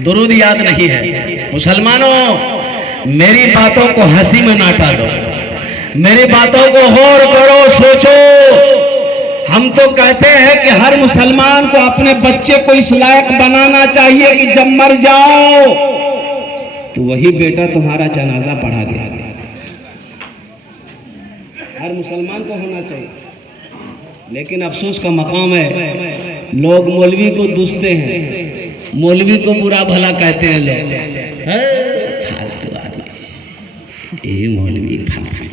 दुरूद याद नहीं है। मुसलमानों, मेरी बातों को हंसी में ना टालो, मेरी बातों को गौर करो, सोचो। हम तो कहते हैं कि हर मुसलमान को अपने बच्चे को इस लायक बनाना चाहिए कि जब मर जाओ तो वही बेटा तुम्हारा जनाजा पढ़ा दे। हर मुसलमान को होना चाहिए। लेकिन अफसोस का मकाम है, लोग मौलवी को दुसते हैं, मौलवी को बुरा भला कहते हैं लोग। फालतू आदमी, ये मौलवी फालतू।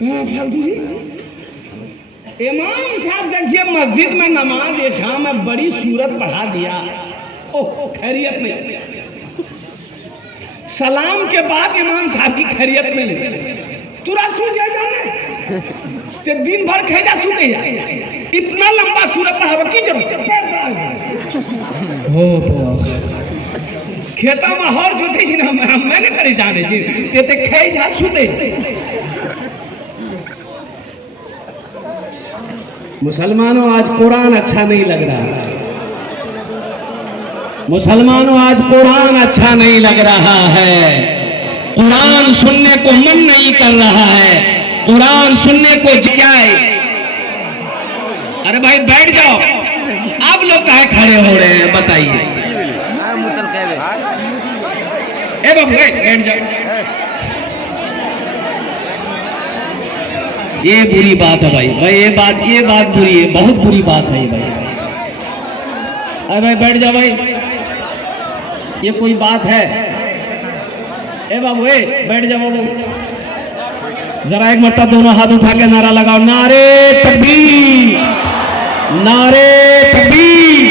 कहाँ फालतू जी? इमाम साहब देखिए मस्जिद में नमाज इशा में बड़ी सूरत पढ़ा दिया, ओह खैरियत नहीं। सलाम के बाद इमाम साहब की खैरियत नहीं, तुरंत सो जाने ते दिन भर खेजा सुते जा। इतना लंबा सूरत पढ़ावा की जरूरत हो खेता में हर जोते छी ना मैंने परेशान है जी ते खेजा सुते। मुसलमानों, आज कुरान अच्छा नहीं लग रहा। मुसलमानों, आज कुरान अच्छा नहीं लग रहा है। कुरान सुनने को मन नहीं कर रहा है। कुरान सुनने को क्या है? अरे भाई बैठ जाओ, आप लोग काहे खड़े हो रहे हैं बताइए? ए बाबू बैठ जाओ। ये बुरी बात है भाई ये बात बुरी है, बहुत बुरी बात है भाई। अरे भाई बैठ जाओ भाई, ये कोई बात है? ए बाबू बैठ जाओ बाबू। जरा एक मरतबा दोनों हाथ उठा के नारा लगाओ, नारे तकबीर, नारे तकबीर।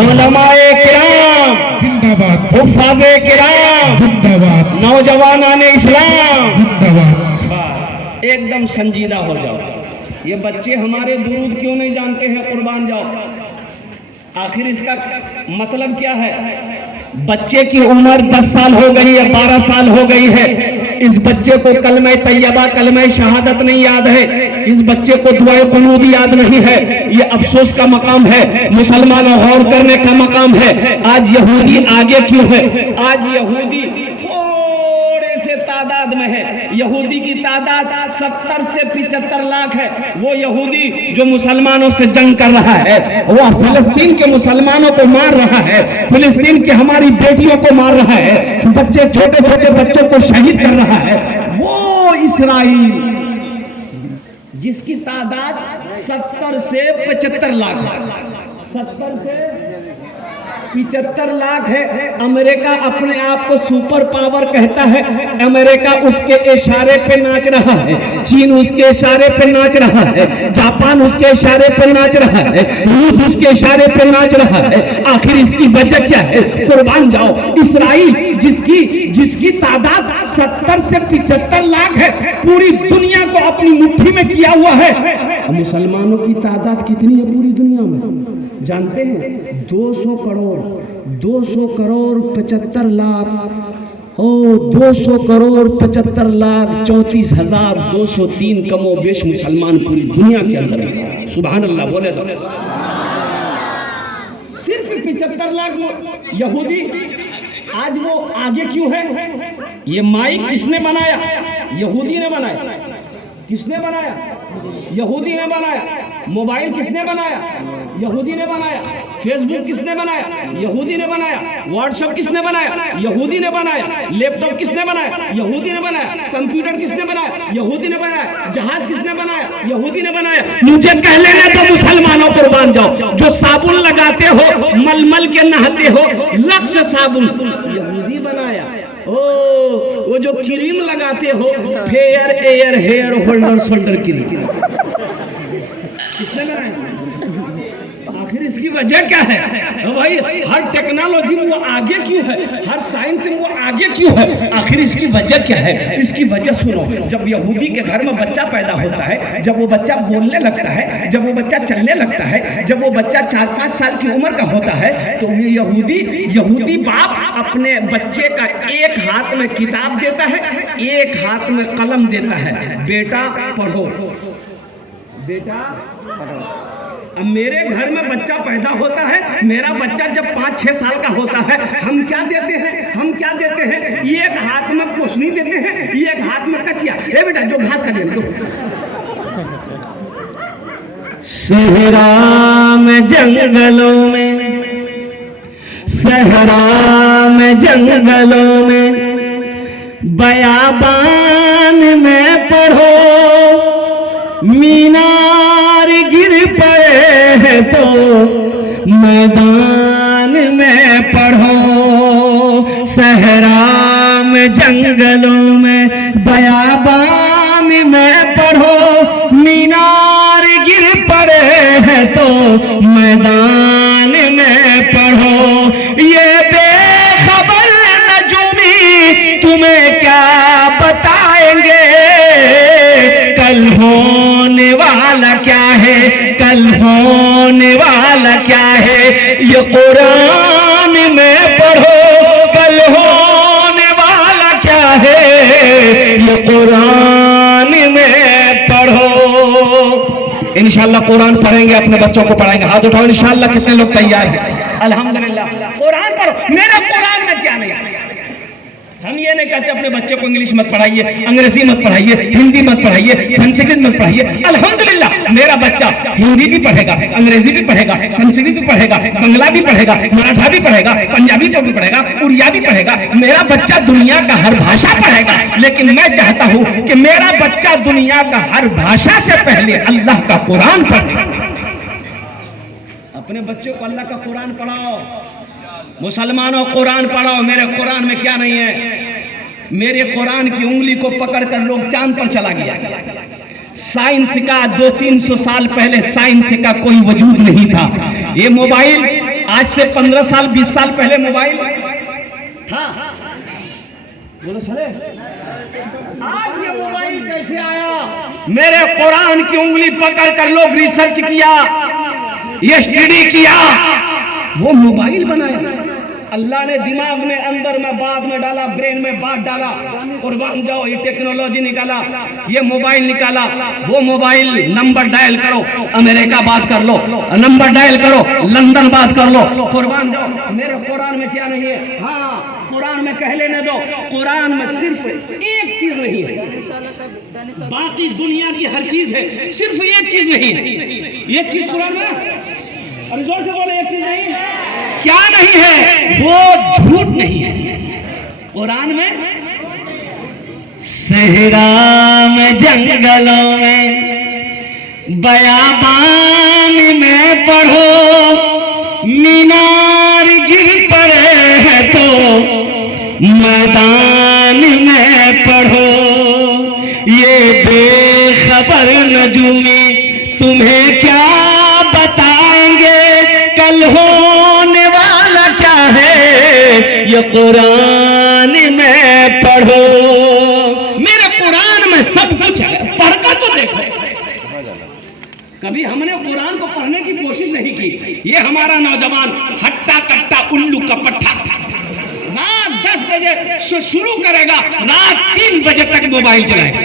उलमाए किराम जिंदाबाद, हुफ्फाज़े किराम जिंदाबाद, नौजवानाने इस्लाम जिंदाबाद। एकदम संजीदा हो जाओ। ये बच्चे हमारे दुरूद क्यों नहीं जानते हैं? कुर्बान जाओ। आखिर इसका मतलब क्या है? बच्चे की उम्र 10 साल हो गई है, 12 साल हो गई है। इस बच्चे को कलमे तैयबा, कलमे शहादत नहीं याद है। इस बच्चे को दुआए कुनूद याद नहीं है। ये अफसोस का मकाम है, मुसलमानों गौर करने का मकाम है। आज यहूदी आगे क्यों है? आज यहूदी थोड़े से तादाद में है। यहूदी की तादाद 70 से 75 लाख है। वो यहूदी जो मुसलमानों से जंग कर रहा है, वो फिलिस्तीन के मुसलमानों को मार रहा है, फिलिस्तीन की हमारी बेटियों को मार रहा है, बच्चे छोटे छोटे बच्चों को शहीद कर रहा है। वो इस्राइल जिसकी तादाद 70 से 75 लाख है, 70 से 75 लाख है। अमेरिका अपने आप को सुपर पावर कहता है। अमेरिका उसके इशारे पे नाच रहा है, चीन उसके इशारे पे नाच रहा है, जापान उसके इशारे पे नाच रहा है, रूस उसके इशारे पे नाच रहा है। आखिर इसकी वजह क्या है? कुर्बान जाओ। इस्राइल जिसकी तादाद 70 से 75 लाख है, पूरी दुनिया को अपनी मुट्ठी में किया हुआ है। मुसलमानों की तादाद कितनी है पूरी दुनिया में जानते हैं? 200 करोड़ 75 लाख और 200 करोड़ 75 लाख 34,203 कमो बेश मुसलमान पूरी दुनिया के अंदर है। सुभान अल्लाह बोले तो। सिर्फ 75 लाख यहूदी। आज वो आगे क्यों है? ये माइक किसने बनाया? यहूदी ने बनाया। किसने बनाया? यहूदी ने बनाया। मोबाइल किसने बनाया? यहूदी ने बनाया। फेसबुक किसने बनाया? यहूदी ने बनाया। व्हाट्सएप किसने बनाया? यहूदी ने बनाया। लैपटॉप किसने बनाया? यहूदी ने बनाया। कंप्यूटर किसने बनाया? यहूदी ने बनाया। जहाज किसने बनाया? यहूदी ने बनाया। मुझे कह लेना तो मुसलमानों कुर्बान जाओ। जो साबुन लगाते हो, मलमल के नहाते हो, लक्ष्य साबुन यहूदी बनाया। वो जो क्रीम लगाते हो, fair air hair holder shoulder cream किसने बनाया? आखिर इसकी वजह क्या है? भाई हर टेक्नोलॉजी में वो आगे क्यों है? हर साइंस में वो आगे क्यों है? आखिर इसकी वजह क्या है? इसकी वजह सुनो। जब यहूदी के घर में बच्चा पैदा होता है, जब वो बच्चा बोलने लगता है, जब वो बच्चा चलने लगता है, जब वो बच्चा 4-5 साल की उम्र का होता है, तो ये यहूदी बाप अपने बच्चे का एक हाथ में किताब देता है, एक हाथ में कलम देता है। बेटा पढ़ो, बेटा पढ़ो। अब मेरे घर में बच्चा पैदा होता है, मेरा बच्चा जब 5-6 साल का होता है, हम क्या देते हैं? एक हाथ में पोछनी देते हैं, एक हाथ में कचिया। ए बेटा जो घास का ले सहरा में जंगलों में, सहरा में जंगलों में, बयाबान में पढ़ो, मीनार गिर पड़े हैं तो मैदान में पढ़ो। सहरा में जंगलों में, बयाबान में पढ़ो, मीनार गिर पड़े हैं तो मैदान में पढ़ो। ये बेखबर नजूमी तुम्हें क्या बताएंगे, कल होने वाला क्या है, कल होने वाला क्या है। ये कुरान में पढ़ो, कल होने वाला क्या है, ये कुरान में पढ़ो। इंशाअल्लाह कुरान पढ़ेंगे, अपने बच्चों को पढ़ाएंगे। हाथ उठाओ इंशाअल्लाह। कितने लोग तैयार हैं? अल्हम्दुलिल्लाह। कुरान पढ़ो। मेरे कुरान में क्या नहीं है? हम ये नहीं कहते अपने बच्चे को इंग्लिश मत पढ़ाइए, अंग्रेजी मत पढ़ाइए, हिंदी मत पढ़ाइए, संस्कृत मत पढ़ाइए। अल्हम्दुलिल्लाह मेरा बच्चा हिंदी भी पढ़ेगा, अंग्रेजी भी पढ़ेगा, संस्कृत भी पढ़ेगा, बंगला भी पढ़ेगा, मराठा भी पढ़ेगा, पंजाबी भी पढ़ेगा, उड़िया भी पढ़ेगा। मेरा बच्चा दुनिया का हर भाषा पढ़ेगा। लेकिन मैं चाहता हूं कि मेरा बच्चा दुनिया का हर भाषा से पहले अल्लाह का कुरान पढ़े। अपने बच्चों को अल्लाह का कुरान पढ़ाओ। मुसलमानों कुरान पढ़ाओ। मेरे कुरान में क्या नहीं है? मेरे कुरान की उंगली को पकड़कर लोग चांद पर चला गया। साइंस का 200-300 साल पहले साइंस का कोई वजूद नहीं था। ये मोबाइल आज से 15 साल 20 साल पहले मोबाइल था। बोलो चले, आज ये मोबाइल कैसे आया? मेरे कुरान की उंगली पकड़कर लोग रिसर्च किया, ये स्टडी किया, वो मोबाइल बनाया। अल्लाह ने दिमाग में, अंदर में, बाद में डाला, ब्रेन में बात डाला, कुर्बान जाओ ये टेक्नोलॉजी निकाला, ये मोबाइल निकाला। वो मोबाइल नंबर डायल करो, अमेरिका बात कर लो, नंबर डायल करो, लंदन बात कर लो, कुर्बान जाओ। मेरे कुरान में क्या नहीं है? हाँ, कुरान में कह लेने दो, कुरान में सिर्फ एक चीज नहीं है, बाकी दुनिया की हर चीज है, सिर्फ एक चीज नहीं है। एक चीज कुरान में, अरे जोर से बोले, एक चीज नहीं है। क्या नहीं है? वो झूठ नहीं है। कुरान में सहरा में जंगलों में, बयाबान में पढ़ो, मीनार गिर पड़े हैं तो मैदान में पढ़ो। ये बेखबर नजूमी तुम्हें क्या बताएंगे, कल होने वाला क्या है, ये कुरान में पढ़ो। मेरे कुरान में सब कुछ है, पढ़कर तो देखो। कभी हमने कुरान को पढ़ने की कोशिश नहीं की। ये हमारा नौजवान हट्टा कट्टा उल्लू का पट्टा रात 10 बजे से शुरू करेगा, रात 3 बजे तक मोबाइल चलाएगा,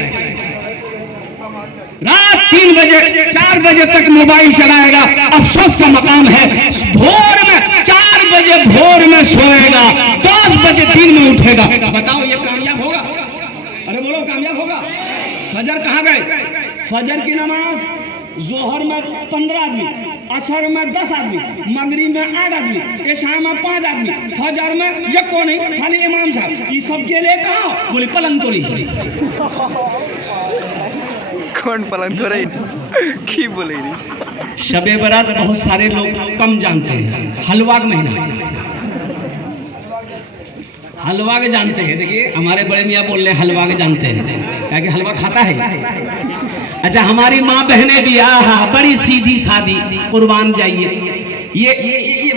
रात 3 बजे 4 बजे तक मोबाइल चलाएगा। अफसोस का मकाम है, भोर में 4 बजे भोर में सोएगा, 10 बजे दिन में उठेगा। बताओ ये कामयाब होगा? अरे बोलो कामयाब होगा? फजर कहाँ गए? फजर की नमाज जोहर में 15 आदमी, असर में 10 आदमी, मगरिब में 8 आदमी, इशा में 5 आदमी, फजर में ये कौन है? खाली इमाम साहब। ये सब के लिए कहा? बोले पलंतोरी। कौन पलंग रही की बोले? शबे बारात बहुत सारे लोग कम जानते हैं। हलवा का महीना, हलवा के जानते हैं। देखिए हमारे बड़े मियाँ बोल रहे हलवा के जानते हैं, क्या कि हलवा खाता है। अच्छा, हमारी माँ बहनें भी बड़ी सीधी सादी, कुर्बान जाइए। ये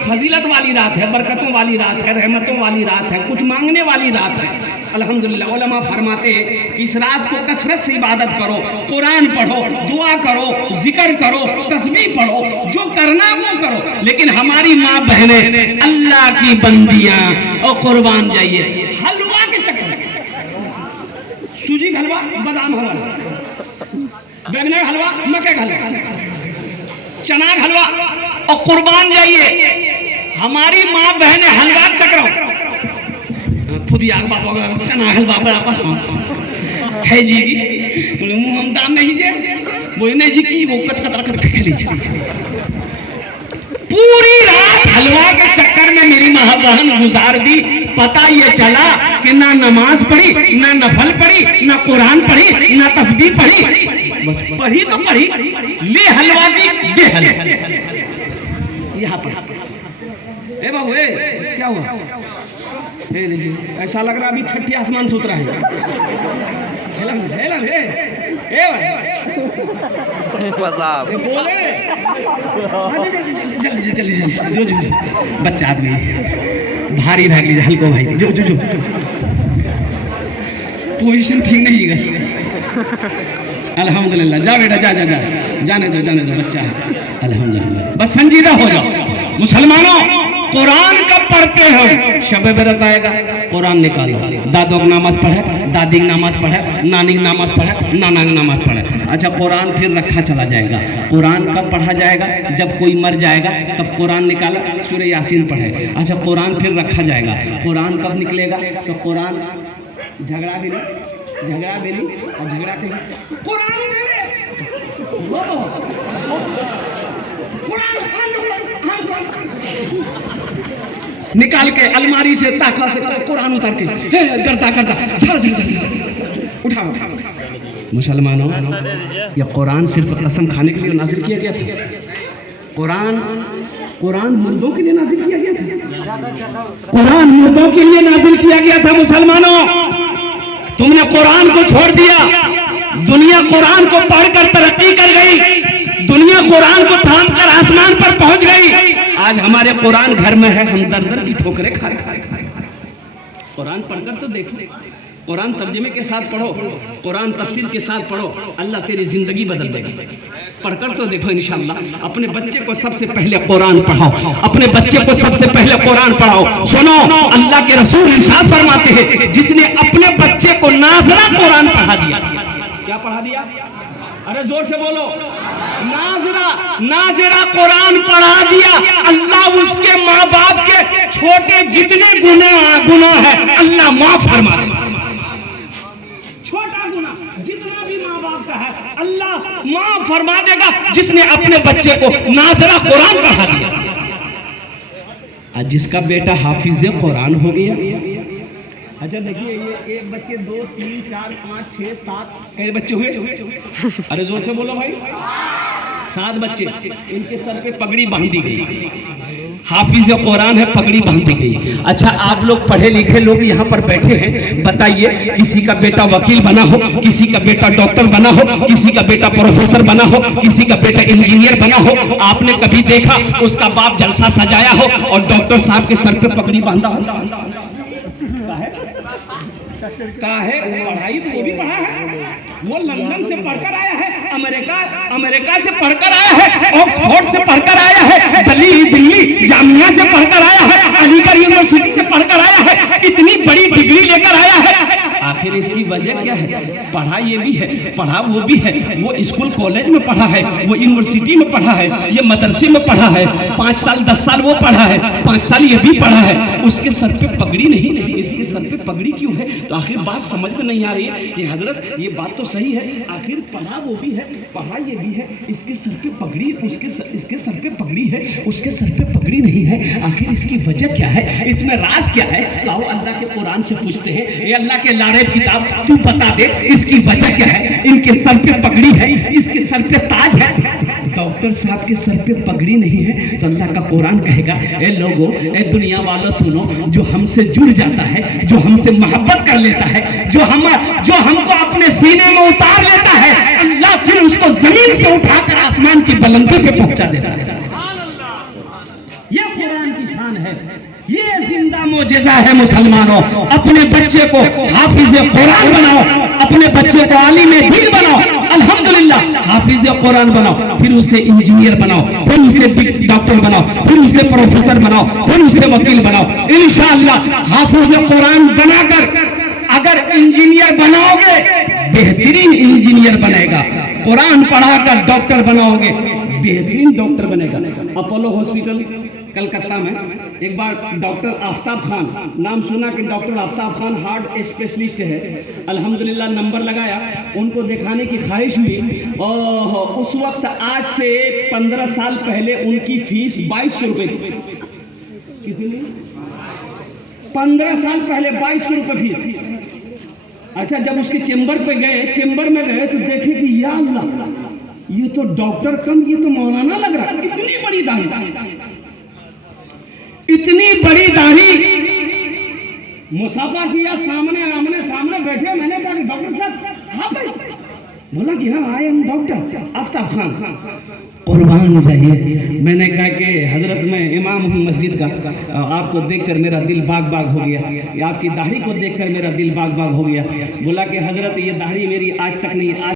फजीलत वाली रात है, बरकतों वाली रात है, रहमतों वाली रात है, कुछ मांगने वाली रात है। अल्हम्दुलिल्लाह उलमा फरमाते हैं इस रात को कसरत से इबादत करो, कुरान पढ़ो, दुआ करो, जिक्र करो, तस्बीह पढ़ो, जो करना वो करो। लेकिन हमारी माँ बहनें अल्लाह की बंदियां और कुर्बान जाइए हलवा के चक्कर, सूजी का हलवा, बादाम हलवा, बैंगन का हलवा, मक्के का हलवा, चना हलवा और कुर्बान जाइए। हमारी माँ बहने हलवा चक्र खुद ही आग बाबा चना हलवा पर आपस है जी मुंह हम दाम नहीं जे वो नहीं जी की वो कत कत रख खेली पूरी रात हलवा के चक्कर में मेरी माँ बहन गुजार दी। पता ये चला कि ना नमाज पढ़ी, ना नफल पढ़ी, ना कुरान पढ़ी, ना तस्बीह पढ़ी, बस पढ़ी तो पढ़ी, ले हलवा की दे हलवा यहाँ पर। ए बाबू ए क्या हुआ? ए लीजिए, ऐसा लग रहा अभी छठी आसमान से उतरा है। बोले जल्दी जल्दी जो बच्चा आदमी भारी भाग लीजिए हल्को भाई जो जो जो पोजीशन ठीक नहीं है। अल्हम्दुलिल्लाह जा बेटा जा जा जा जाने दो बच्चा है अल्हम्दुलिल्लाह। बस संजीदा हो जाओ मुसलमानों। कुरान कब पढ़ते हो? शब बरत आएगा कुरान निकालो। दादों की नमाज पढ़े, दादी की नमाज पढ़े, नानी की नमाज पढ़े, नाना की नमाज पढ़े। अच्छा कुरान फिर रखा चला जाएगा। कुरान कब पढ़ा जाएगा? जब कोई मर जाएगा तब कुरान निकाला सूरह यासीन पढ़े। अच्छा कुरान फिर रखा जाएगा। कुरान कब निकलेगा? तो कुरान झगड़ा भी नहीं और झगड़ा कहीं कुरान निकाल के अलमारी से ताका से कुरान उतार के करता उठा मुसलमानों ये कुरान सिर्फ कसम खाने के लिए नाजिल किया गया था। कुरान मुर्दों के लिए नाजिल किया गया था। कुरान मुर्दों के लिए नाजिल किया गया था। मुसलमानों तुमने कुरान को छोड़ दिया। दुनिया कुरान को पढ़कर तरक्की कर गई। दुनिया कुरान को थाम कर आसमान पर पहुंच गई। आज हमारे कुरान घर में है, हम दर दर की ठोकरें खा रहे। कुरान पढ़कर तो देखो, कुरान तर्जुमे के साथ पढ़ो, कुरान तफसीर के साथ पढ़ो, अल्लाह तेरी जिंदगी बदल देगा। पढ़कर तो देखो इंशाअल्लाह। अपने बच्चे को सबसे पहले कुरान पढ़ाओ, अपने बच्चे को सबसे पहले कुरान पढ़ाओ। सुनो अल्लाह के रसूल इरशाद फरमाते हैं जिसने अपने बच्चे को नाज़रा कुरान पढ़ा दिया। क्या पढ़ा दिया? अरे जोर से बोलो। नाज़रा कुरान पढ़ा दिया, अल्लाह उसके माँ बाप के छोटे जितने गुनाह है अल्लाह माफ फरमा देगा। छोटा गुनाह जितना भी माँ बाप का है अल्लाह माफ फरमा देगा जिसने अपने बच्चे को नाज़रा कुरान पढ़ा दिया। आज जिसका बेटा हाफिज कुरान हो गया। अच्छा देखिए ये एक बच्चे 2 3 4 5 6 7 कई बच्चे हुए? अरे जोर से बोलो भाई। 7 बच्चे। इनके सर पे पगड़ी बांधी गई। हाफिज कुरान है, पगड़ी बांधी गई। अच्छा आप लोग पढ़े लिखे लोग यहाँ पर बैठे हैं, बताइए किसी का बेटा वकील बना हो, किसी का बेटा डॉक्टर बना हो, किसी का बेटा प्रोफेसर बना हो, किसी का बेटा इंजीनियर बना हो, आपने कभी देखा उसका बाप जलसा सजाया हो और डॉक्टर साहब के सर पे पगड़ी बांधा हो? का है पढ़ाई तो वो भी पढ़ा है। वो लंदन से पढ़कर आया है, अमेरिका से पढ़कर आया है, ऑक्सफोर्ड से पढ़कर आया है, दिल्ली जामिया से पढ़कर आया है, अलीगढ़ यूनिवर्सिटी से पढ़कर आया है, इतनी बड़ी डिग्री लेकर आया है। आखिर इसकी वजह क्या है? पढ़ा ये भी है, पढ़ा वो भी है। वो स्कूल कॉलेज में पढ़ा है, वो यूनिवर्सिटी में पढ़ा है, ये मदरसे में पढ़ा है, 5 साल 10 साल वो पढ़ा है, 5 साल ये भी पढ़ा है। उसके सर पे पगड़ी नहीं, इसके सर पे पगड़ी क्यों है? तो आखिर बात समझ में नहीं आ रही है कि हजरत ये बात तो सही है, आखिर पढ़ा वो भी है, पढ़ा ये भी है, इसके सर पे पगड़ी, इसके सर पे पगड़ी है, उसके सर पे पगड़ी नहीं है। आखिर इसकी वजह क्या है? इसमें राज क्या है? तो आओ अल्लाह के कुरान से पूछते हैं। ये अल्लाह के लाड़ेब किताब तू बता दे इसकी वजह क्या है? इनके सर पे पगड़ी है, इसके सर पे ताज है, डॉक्टर साहब के सर पे पगड़ी नहीं है। तो अल्लाह का कुरान कहेगा ए लोगों, ए दुनिया वालों सुनो, जो हमसे जुड़ जाता है, जो हमसे मोहब्बत कर लेता है, जो हमको अपने सीने में उतार लेता है, अल्लाह फिर उसको जमीन से उठाकर आसमान की बुलंदी पे पहुंचा देता है। ये कुरान की शान है, ये जिंदा मोजेजा है। मुसलमानों अपने बच्चे को हाफिज कुरान बनाओ, अपने बच्चे को आलिम दीन बनाओ। अल्हम्दुलिल्लाह हाफिज कुरान बनाओ, फिर उसे इंजीनियर बनाओ, फिर उसे डॉक्टर बनाओ, फिर उसे प्रोफेसर बनाओ, फिर उसे वकील बनाओ। इंशाअल्लाह हाफिज कुरान बनाकर अगर इंजीनियर बनाओगे बेहतरीन इंजीनियर बनेगा, कुरान पढ़ाकर डॉक्टर बनाओगे बेहतरीन डॉक्टर बनेगा। अपोलो हॉस्पिटल कलकत्ता में एक बार डॉक्टर आफ्ताब खान, नाम सुना कि doctor Aftab Khan heart specialist है, अल्हम्दुलिल्लाह नंबर लगाया, उनको दिखाने की ख्वाहिश हुई। और उस वक्त आज से 15 साल पहले उनकी फीस 2200 रुपये थी। कितनी? 15 साल पहले 2200 रुपये फीस थी। अच्छा, जब उसके चेंबर में गए तो देखे कि या अल्लाह, ये तो डॉक्टर कम, ये तो मौलाना लग रहा है। इतनी बड़ी दाढ़ी, मुसाफा किया, सामने बैठे। मैंने कहा कि डॉक्टर साहब हाँ भाई, बोला कि हाँ I am doctor Aftab Khan, कुर्बान जाइए। मैंने कहा कि हजरत मैं इमाम हूँ मस्जिद का, आपको देखकर मेरा दिल बाग बाग हो गया, आपकी दाढ़ी को देखकर मेरा दिल बाग बाग हो गया। बोला कि हजरत ये दाढ़ी मेरी आज तक नहीं, आज